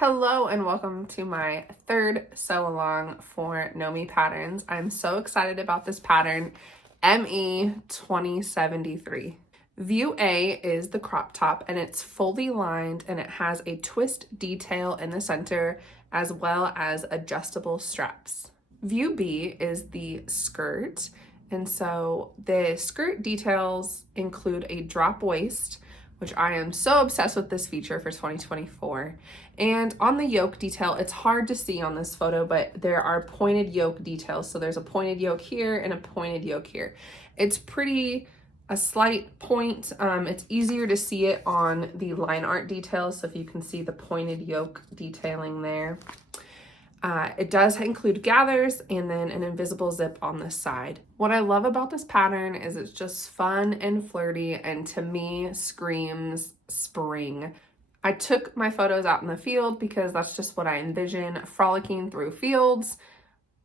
Hello and welcome to my third sew along for Know Me patterns. I'm so excited about this pattern, ME2073. View A is the crop top and it's fully lined and it has a twist detail in the center as well as adjustable straps. View B is the skirt, and so the skirt details include a drop waist, which I am so obsessed with this feature for 2024. And on the yoke detail, it's hard to see on this photo, but there are pointed yoke details. So there's a pointed yoke here and a pointed yoke here. It's a slight point. It's easier to see it on the line art details. So if you can see the pointed yoke detailing there. It does include gathers and then an invisible zip on the side. What I love about this pattern is it's just fun and flirty, and to me screams spring. I took my photos out in the field because that's just what I envision, frolicking through fields.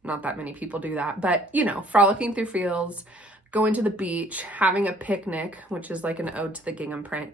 Not that many people do that, but you know, frolicking through fields, going to the beach, having a picnic, which is like an ode to the gingham print.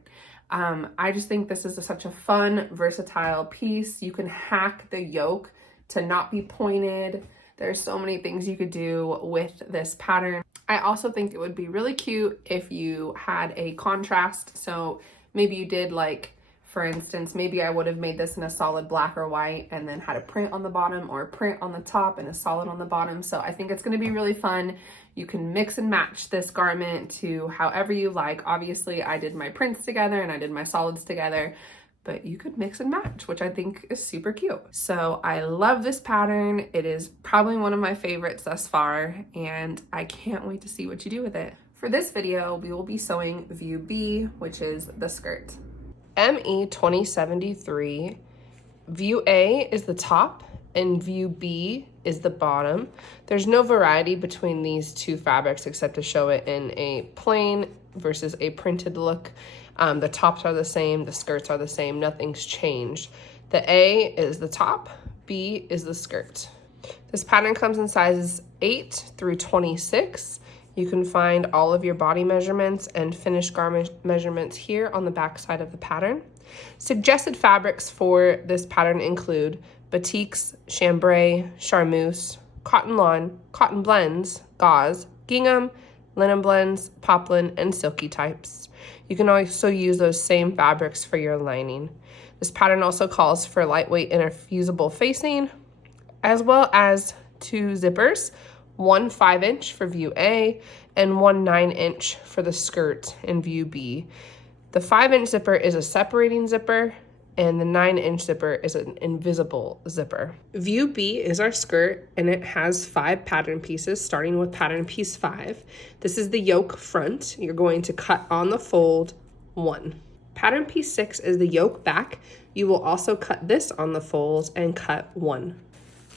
I just think this is such a fun, versatile piece. You can hack the yoke to not be pointed. There's so many things you could do with this pattern. I also think it would be really cute if you had a contrast. So maybe you did, like, for instance, maybe I would have made this in a solid black or white and then had a print on the bottom or a print on the top and a solid on the bottom. So I think it's gonna be really fun. You can mix and match this garment to however you like. Obviously I did my prints together and I did my solids together, but you could mix and match, which I think is super cute. So I love this pattern. It is probably one of my favorites thus far, and I can't wait to see what you do with it. For this video, we will be sewing view B, which is the skirt. ME2073, view A is the top and view B is the bottom. There's no variety between these two fabrics except to show it in a plain versus a printed look. The tops are the same, the skirts are the same, nothing's changed. The A is the top, B is the skirt. This pattern comes in sizes 8 through 26. You can find all of your body measurements and finished garment measurements here on the back side of the pattern. Suggested fabrics for this pattern include batiks, chambray, charmeuse, cotton lawn, cotton blends, gauze, gingham, linen blends, poplin, and silky types. You can also use those same fabrics for your lining. This pattern also calls for lightweight interfusible facing, as well as 2 zippers, one 5-inch for view A and one 9-inch for the skirt in view B. The 5-inch zipper is a separating zipper, and the 9-inch zipper is an invisible zipper. View B is our skirt, and it has 5 pattern pieces, starting with pattern piece 5. This is the yoke front. You're going to cut on the fold 1. Pattern piece 6 is the yoke back. You will also cut this on the folds and cut 1.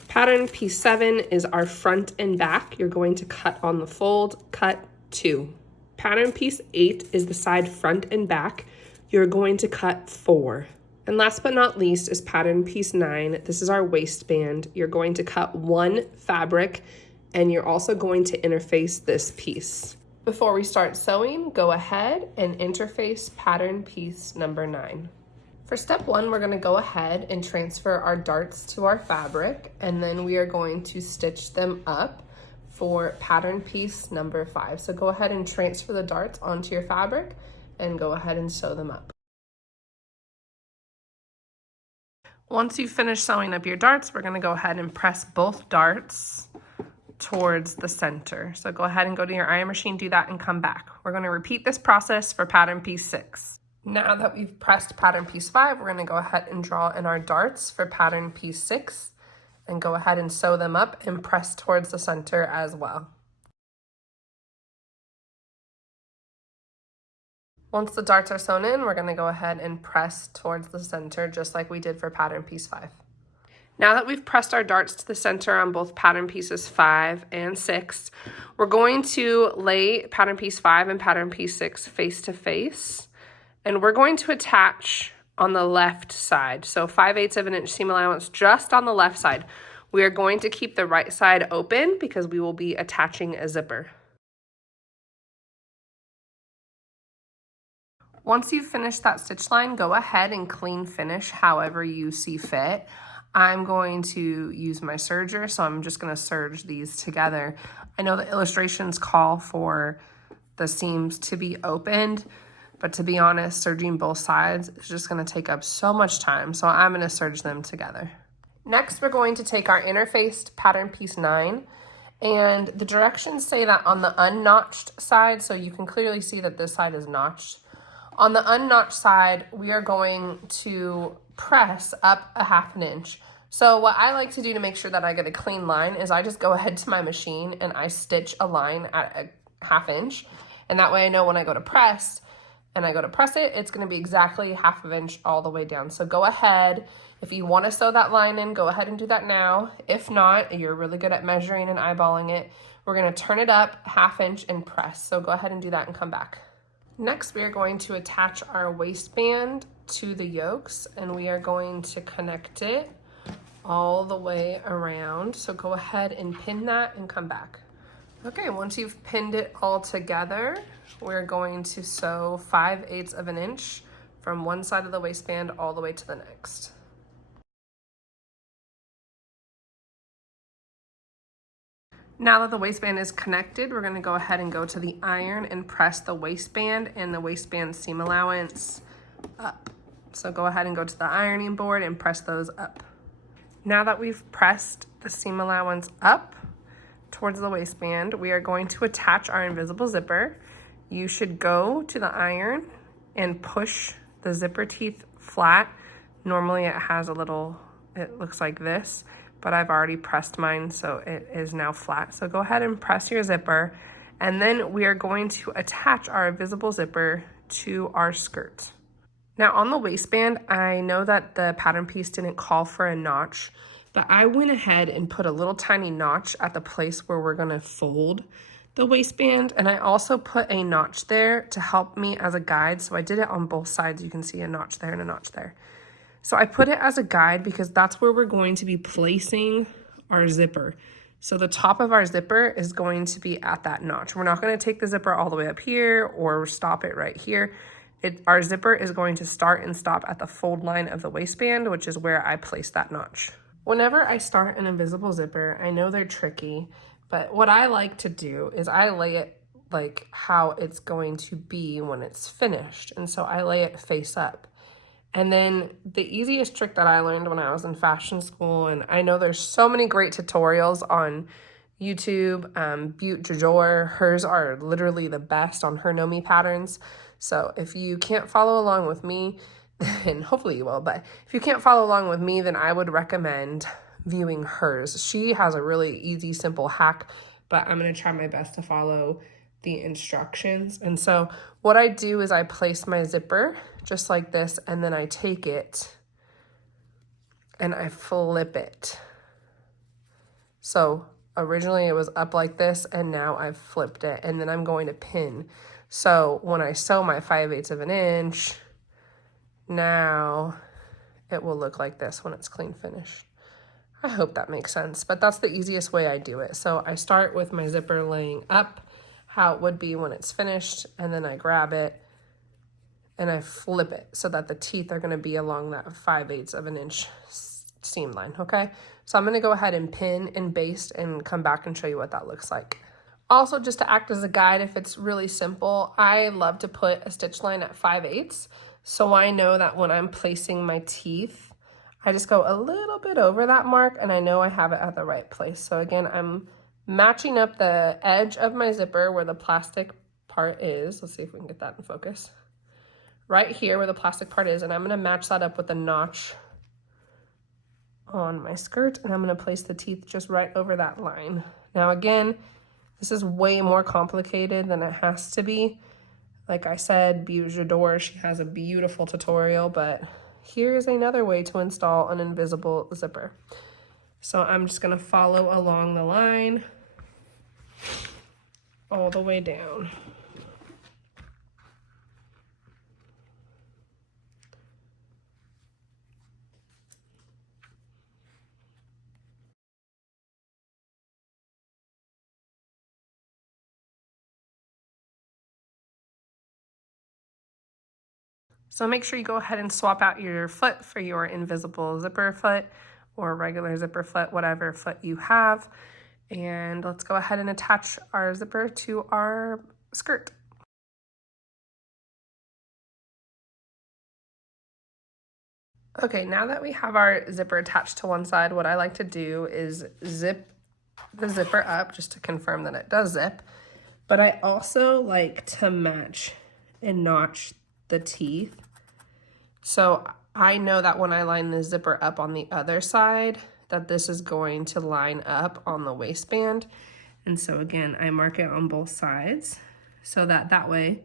Pattern piece 7 is our front and back. You're going to cut on the fold, cut 2. Pattern piece 8 is the side front and back. You're going to cut 4. And last but not least is pattern piece 9. This is our waistband. You're going to cut 1 fabric, and you're also going to interface this piece. Before we start sewing, go ahead and interface pattern piece number 9. For step 1, we're going to go ahead and transfer our darts to our fabric, and then we are going to stitch them up for pattern piece number 5. So go ahead and transfer the darts onto your fabric and go ahead and sew them up. Once you've finished sewing up your darts, we're going to go ahead and press both darts towards the center. So go ahead and go to your iron machine, do that, and come back. We're going to repeat this process for pattern piece 6. Now that we've pressed pattern piece 5, we're going to go ahead and draw in our darts for pattern piece 6 and go ahead and sew them up and press towards the center as well. Once the darts are sewn in, we're going to go ahead and press towards the center just like we did for pattern piece 5. Now that we've pressed our darts to the center on both pattern pieces 5 and 6, we're going to lay pattern piece 5 and pattern piece 6 face to face, and we're going to attach on the left side. So 5/8 of an inch seam allowance just on the left side. We are going to keep the right side open because we will be attaching a zipper. Once you've finished that stitch line, go ahead and clean finish however you see fit. I'm going to use my serger, so I'm just gonna serge these together. I know the illustrations call for the seams to be opened, but to be honest, serging both sides is just gonna take up so much time, so I'm gonna serge them together. Next, we're going to take our interfaced pattern piece 9, and the directions say that on the unnotched side, so you can clearly see that this side is notched. On the unnotched side, we are going to press up a 1/2 inch. So what I like to do to make sure that I get a clean line is I just go ahead to my machine and I stitch a line at a 1/2 inch. And that way I know when I go to press it, it's gonna be exactly 1/2 inch all the way down. So go ahead, if you wanna sew that line in, go ahead and do that now. If not, you're really good at measuring and eyeballing it. We're gonna turn it up 1/2 inch and press. So go ahead and do that and come back. Next, we are going to attach our waistband to the yokes, and we are going to connect it all the way around. So go ahead and pin that and come back. Okay, once you've pinned it all together, we're going to sew 5/8 of an inch from one side of the waistband all the way to the next. Now that the waistband is connected, we're gonna go ahead and go to the iron and press the waistband and the waistband seam allowance up. So go ahead and go to the ironing board and press those up. Now that we've pressed the seam allowance up towards the waistband, we are going to attach our invisible zipper. You should go to the iron and push the zipper teeth flat. Normally it has a little, it looks like this, but I've already pressed mine, so it is now flat. So go ahead and press your zipper, and then we are going to attach our invisible zipper to our skirt. Now on the waistband, I know that the pattern piece didn't call for a notch, but I went ahead and put a little tiny notch at the place where we're gonna fold the waistband, and I also put a notch there to help me as a guide. So I did it on both sides. You can see a notch there and a notch there. So I put it as a guide because that's where we're going to be placing our zipper. So the top of our zipper is going to be at that notch. We're not going to take the zipper all the way up here or stop it right here. Our zipper is going to start and stop at the fold line of the waistband, which is where I place that notch. Whenever I start an invisible zipper, I know they're tricky, but what I like to do is I lay it like how it's going to be when it's finished. And so I lay it face up. And then the easiest trick that I learned when I was in fashion school, and I know there's so many great tutorials on YouTube, Butte Jajor, hers are literally the best on her Know Me patterns. So if you can't follow along with me, and hopefully you will, but if you can't follow along with me, then I would recommend viewing hers. She has a really easy, simple hack, but I'm gonna try my best to follow the instructions. And so what I do is I place my zipper just like this, and then I take it and I flip it. So originally it was up like this, and now I've flipped it, and then I'm going to pin. So when I sew my 5/8 of an inch, now it will look like this when it's clean finished. I hope that makes sense, but that's the easiest way I do it. So I start with my zipper laying up, how it would be when it's finished, and then I grab it and I flip it so that the teeth are gonna be along that 5/8 of an inch seam line, okay? So I'm gonna go ahead and pin and baste and come back and show you what that looks like. Also, just to act as a guide, if it's really simple, I love to put a stitch line at 5/8, so I know that when I'm placing my teeth, I just go a little bit over that mark, and I know I have it at the right place. So again, I'm matching up the edge of my zipper where the plastic part is. Let's see if we can get that in focus. Right here where the plastic part is, and I'm gonna match that up with the notch on my skirt, and I'm gonna place the teeth just right over that line. Now again, this is way more complicated than it has to be. Like I said, Butte Jador, she has a beautiful tutorial, but here's another way to install an invisible zipper. So I'm just gonna follow along the line all the way down. So make sure you go ahead and swap out your foot for your invisible zipper foot or regular zipper foot, whatever foot you have. And let's go ahead and attach our zipper to our skirt. Okay, now that we have our zipper attached to one side, what I like to do is zip the zipper up just to confirm that it does zip. But I also like to match and notch the teeth. So I know that when I line the zipper up on the other side, that this is going to line up on the waistband. And so again, I mark it on both sides so that that way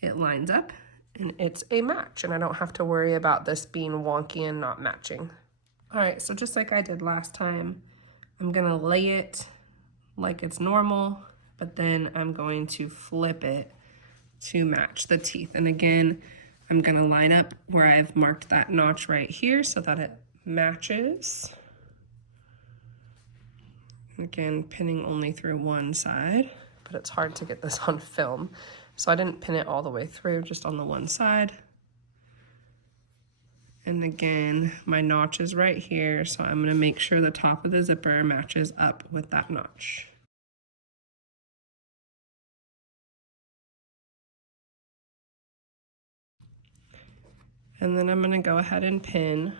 it lines up and it's a match and I don't have to worry about this being wonky and not matching. All right, so just like I did last time, I'm gonna lay it like it's normal, but then I'm going to flip it to match the teeth. And again, I'm gonna line up where I've marked that notch right here so that it matches. Again, pinning only through one side, but it's hard to get this on film. So I didn't pin it all the way through, just on the one side. And again, my notch is right here, so I'm gonna make sure the top of the zipper matches up with that notch. And then I'm gonna go ahead and pin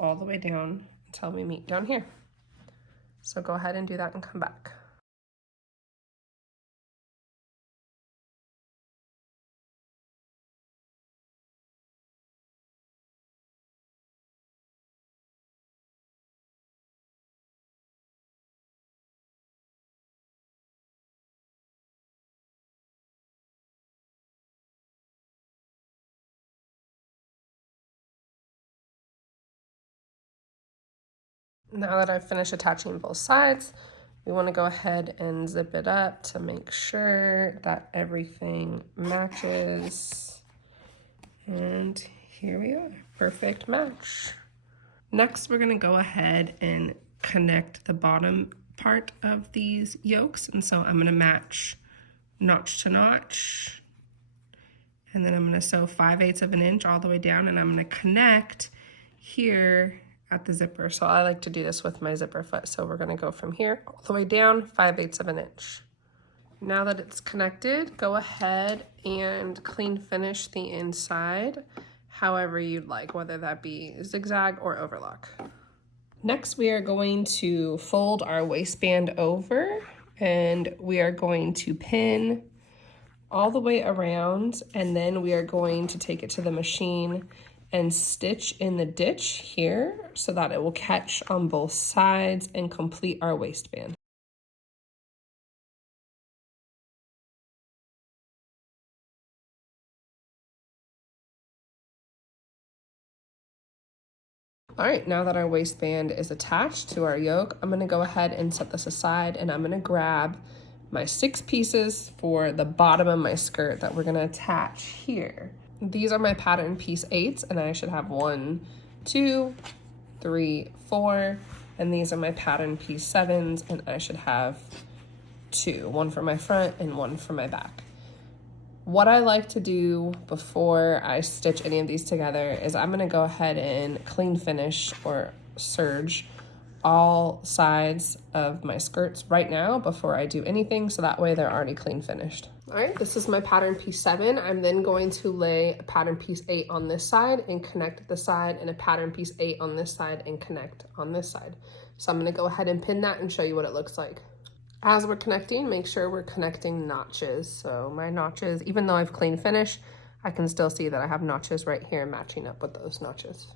all the way down until we meet down here. So go ahead and do that and come back. Now that I've finished attaching both sides, we want to go ahead and zip it up to make sure that everything matches. And here we are, perfect match. Next, we're going to go ahead and connect the bottom part of these yokes. And so I'm going to match notch to notch. And then I'm going to sew 5/8 of an inch all the way down, and I'm going to connect here at the zipper. So I like to do this with my zipper foot. So we're going to go from here all the way down 5/8 of an inch. Now that it's connected, go ahead and clean finish the inside however you'd like, whether that be zigzag or overlock. Next, we are going to fold our waistband over and we are going to pin all the way around, and then we are going to take it to the machine and stitch in the ditch here so that it will catch on both sides and complete our waistband. All right, now that our waistband is attached to our yoke, I'm gonna go ahead and set this aside, and I'm gonna grab my 6 pieces for the bottom of my skirt that we're gonna attach here. These are my pattern piece 8s, and I should have 1, 2, 3, 4, and these are my pattern piece 7s, and I should have 2, 1 for my front and 1 for my back. What I like to do before I stitch any of these together is I'm gonna go ahead and clean finish or serge all sides of my skirts right now before I do anything, so that way they're already clean finished. All right, this is my pattern piece 7. I'm then going to lay a pattern piece 8 on this side and connect the side, and a pattern piece 8 on this side and connect on this side. So I'm gonna go ahead and pin that and show you what it looks like. As we're connecting, make sure we're connecting notches. So my notches, even though I've clean finish, I can still see that I have notches right here matching up with those notches.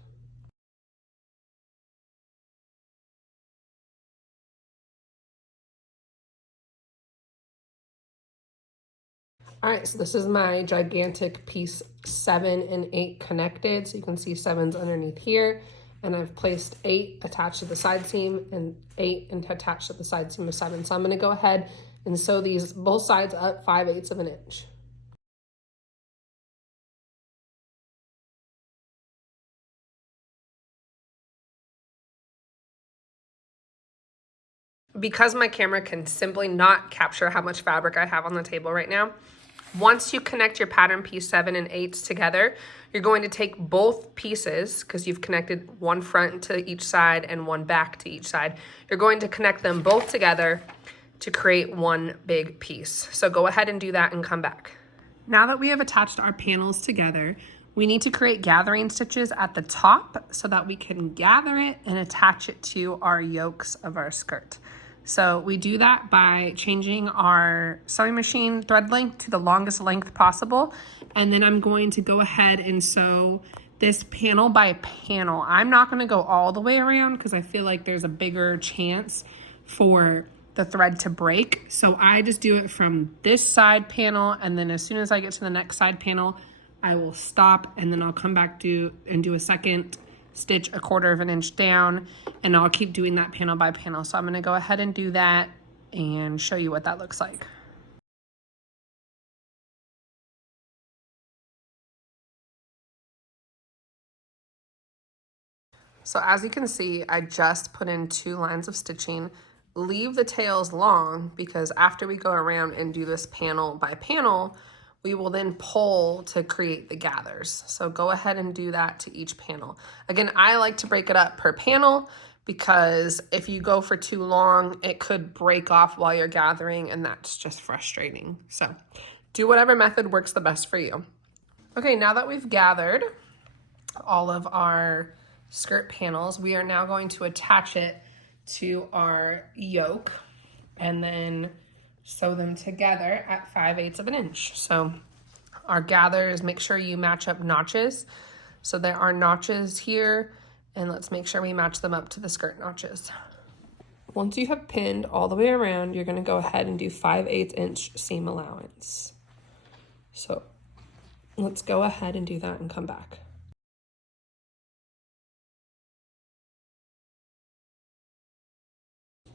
All right, so this is my gigantic piece 7 and 8 connected. So you can see 7's underneath here. And I've placed 8 attached to the side seam and 8 attached to the side seam of 7. So I'm gonna go ahead and sew these both sides up 5/8 of an inch. Because my camera can simply not capture how much fabric I have on the table right now, Once you connect your pattern piece 7 and 8s together, you're going to take both pieces, because you've connected one front to each side and one back to each side. You're going to connect them both together to create one big piece. So go ahead and do that and come back. Now that we have attached our panels together, we need to create gathering stitches at the top so that we can gather it and attach it to our yokes of our skirt. So we do that by changing our sewing machine thread length to the longest length possible. And then I'm going to go ahead and sew this panel by panel. I'm not going to go all the way around because I feel like there's a bigger chance for the thread to break. So I just do it from this side panel, and then as soon as I get to the next side panel, I will stop, and then I'll come back do a second stitch 1/4 of an inch down, and I'll keep doing that panel by panel. So I'm going to go ahead and do that and show you what that looks like. So as you can see, I just put in 2 lines of stitching. Leave the tails long, because after we go around and do this panel by panel, we will then pull to create the gathers. So go ahead and do that to each panel. Again, I like to break it up per panel, because if you go for too long, it could break off while you're gathering, and that's just frustrating. So do whatever method works the best for you. Okay, now that we've gathered all of our skirt panels, we are now going to attach it to our yoke and then sew them together at 5/8 of an inch. So our gathers, make sure you match up notches. So there are notches here, and let's make sure we match them up to the skirt notches. Once you have pinned all the way around, you're going to go ahead and do 5/8 inch seam allowance. So let's go ahead and do that and come back.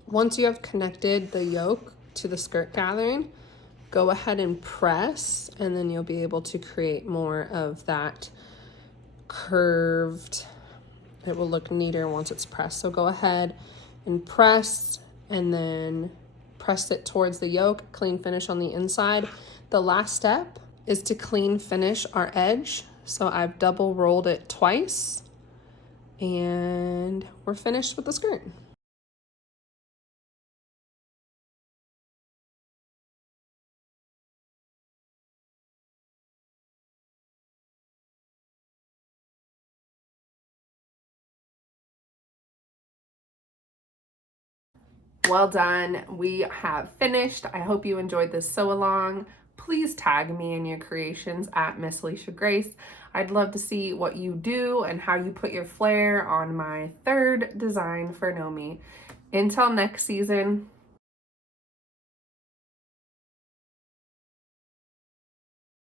Once you have connected the yoke to the skirt gathering, go ahead and press, and then you'll be able to create more of that curved. It will look neater once it's pressed. So go ahead and press, and then press it towards the yoke, clean finish on the inside. The last step is to clean finish our edge. So I've double rolled it twice, and we're finished with the skirt. Well done. We have finished. I hope you enjoyed this sew along. Please tag me in your creations at Miss Alisha Grace. I'd love to see what you do and how you put your flair on my 3rd design for Know Me. Until next season,